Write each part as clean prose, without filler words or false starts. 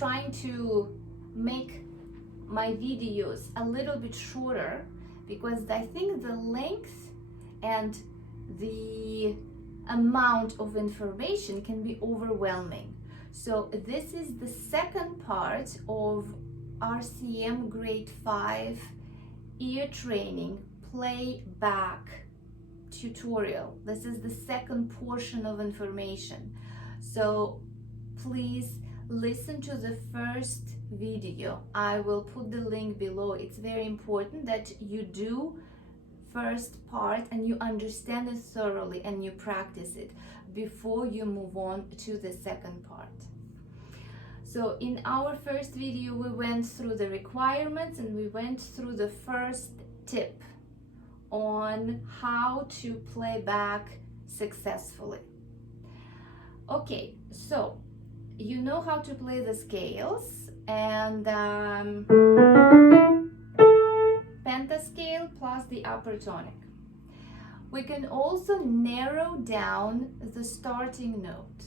trying to make my videos a little bit shorter because I think the length and the amount of information can be overwhelming. So this is the second part of RCM Grade 5 ear training playback tutorial. This is the second portion of information. So please listen to the first video. I will put the link below. It's very important that you do first part and you understand it thoroughly and you practice it before you move on to the second part. So in our first video we went through the requirements and we went through the first tip on how to play back successfully. Okay, so you know how to play the scales and pentascale plus the upper tonic. We can also narrow down the starting note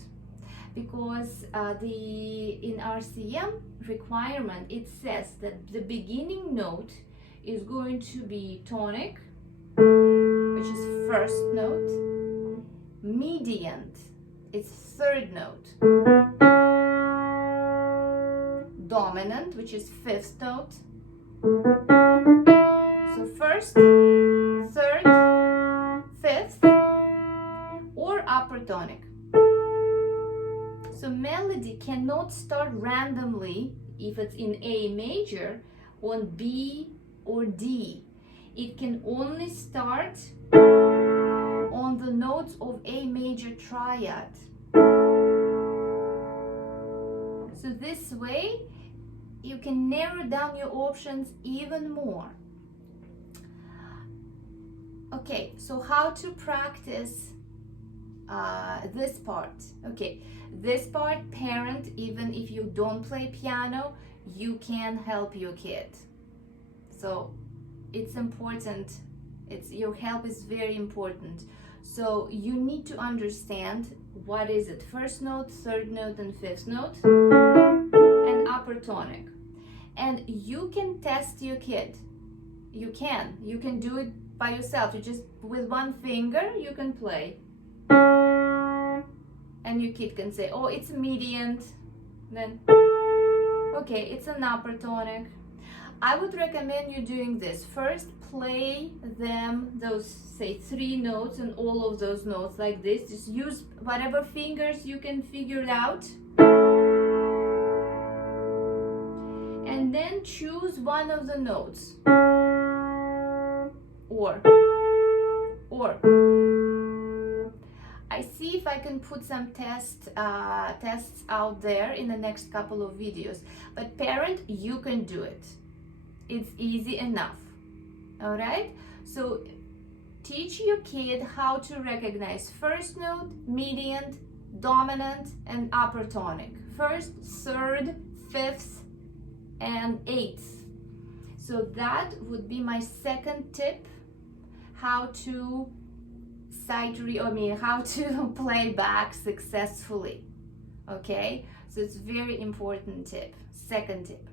because in RCM requirement it says that the beginning note is going to be tonic, which is first note, median, it's third note, dominant, which is fifth note. So first, third, fifth, or upper tonic. So melody cannot start randomly if it's in A major on B or D. It can only start on the notes of A major triad. So this way you can narrow down your options even more. Okay, so how to practice this part? Okay, this part, parent, even if you don't play piano, you can help your kid. So it's important. Your help is very important. So you need to understand what is it: first note, third note, and fifth note, and upper tonic. And you can test your kid. You can do it by yourself. You just, with one finger, you can play. And your kid can say, oh, it's a median. Then, okay, it's an upper tonic. I would recommend you doing this. First, play those, say, 3 notes and all of those notes like this. Just use whatever fingers you can figure it out. And then choose one of the notes. Or. I see if I can put some tests out there in the next couple of videos. But parent, you can do it. It's easy enough. All right? So teach your kid how to recognize first note, median, dominant, and upper tonic. First, third, fifth, and eighth. So that would be my second tip, how to how to play back successfully. Okay, so it's very important tip. Second tip.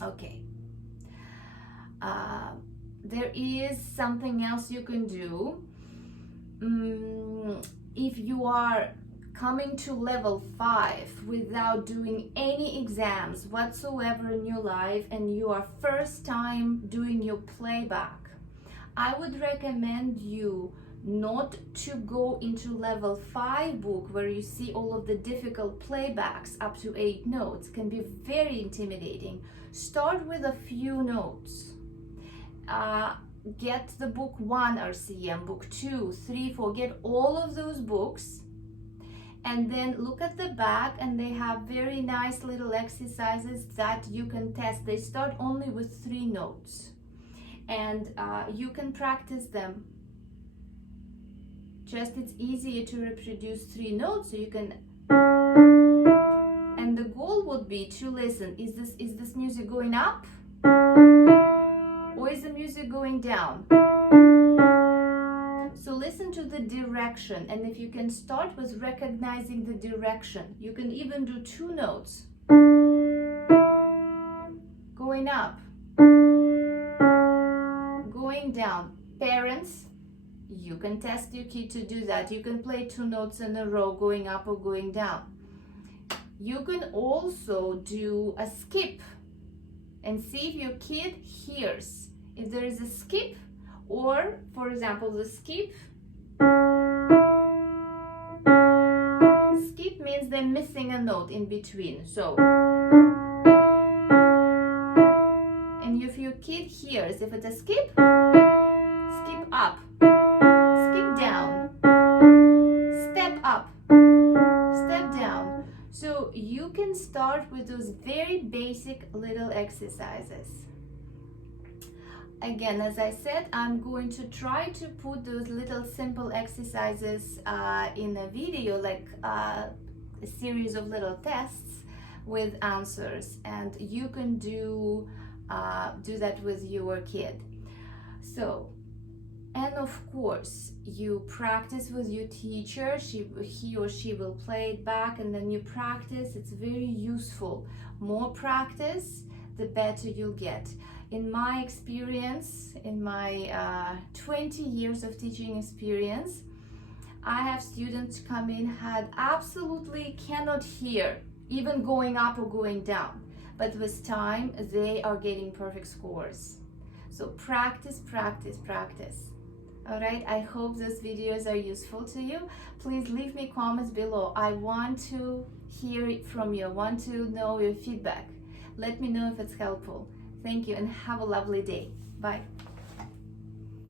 Okay. There is something else you can do. If you are coming to level 5 without doing any exams whatsoever in your life and you are first time doing your playback, I would recommend you not to go into level 5 book where you see all of the difficult playbacks up to 8 notes. Can be very intimidating. Start with a few notes. Get the book 1 RCM, book 2, 3, 4, get all of those books and then look at the back, and they have very nice little exercises that you can test. They start only with 3 notes and you can practice them. Just it's easier to reproduce 3 notes, so you can, and the goal would be to listen. Is this music going up or is the music going down? So listen to the direction, and if you can start with recognizing the direction, you can even do 2 notes going up, going down. Parents, you can test your kid to do that. You can play 2 notes in a row, going up or going down. You can also do a skip and see if your kid hears. If there is a skip, or for example, the skip means they're missing a note in between. So, and if your kid hears, if it's a skip, skip up, skip down, step up, step down. So you can start with those very basic little exercises. Again, as I said, I'm going to try to put those little simple exercises in a video, like a series of little tests with answers, and you can do that with your kid. So, and of course, you practice with your teacher. He or she will play it back, and then you practice. It's very useful. More practice, the better you'll get. In my experience, in my 20 years of teaching experience, I have students come in, had absolutely cannot hear, even going up or going down. But with time, they are getting perfect scores. So practice, practice, practice. All right, I hope those videos are useful to you. Please leave me comments below. I want to hear it from you. I want to know your feedback. Let me know if it's helpful. Thank you and have a lovely day. Bye.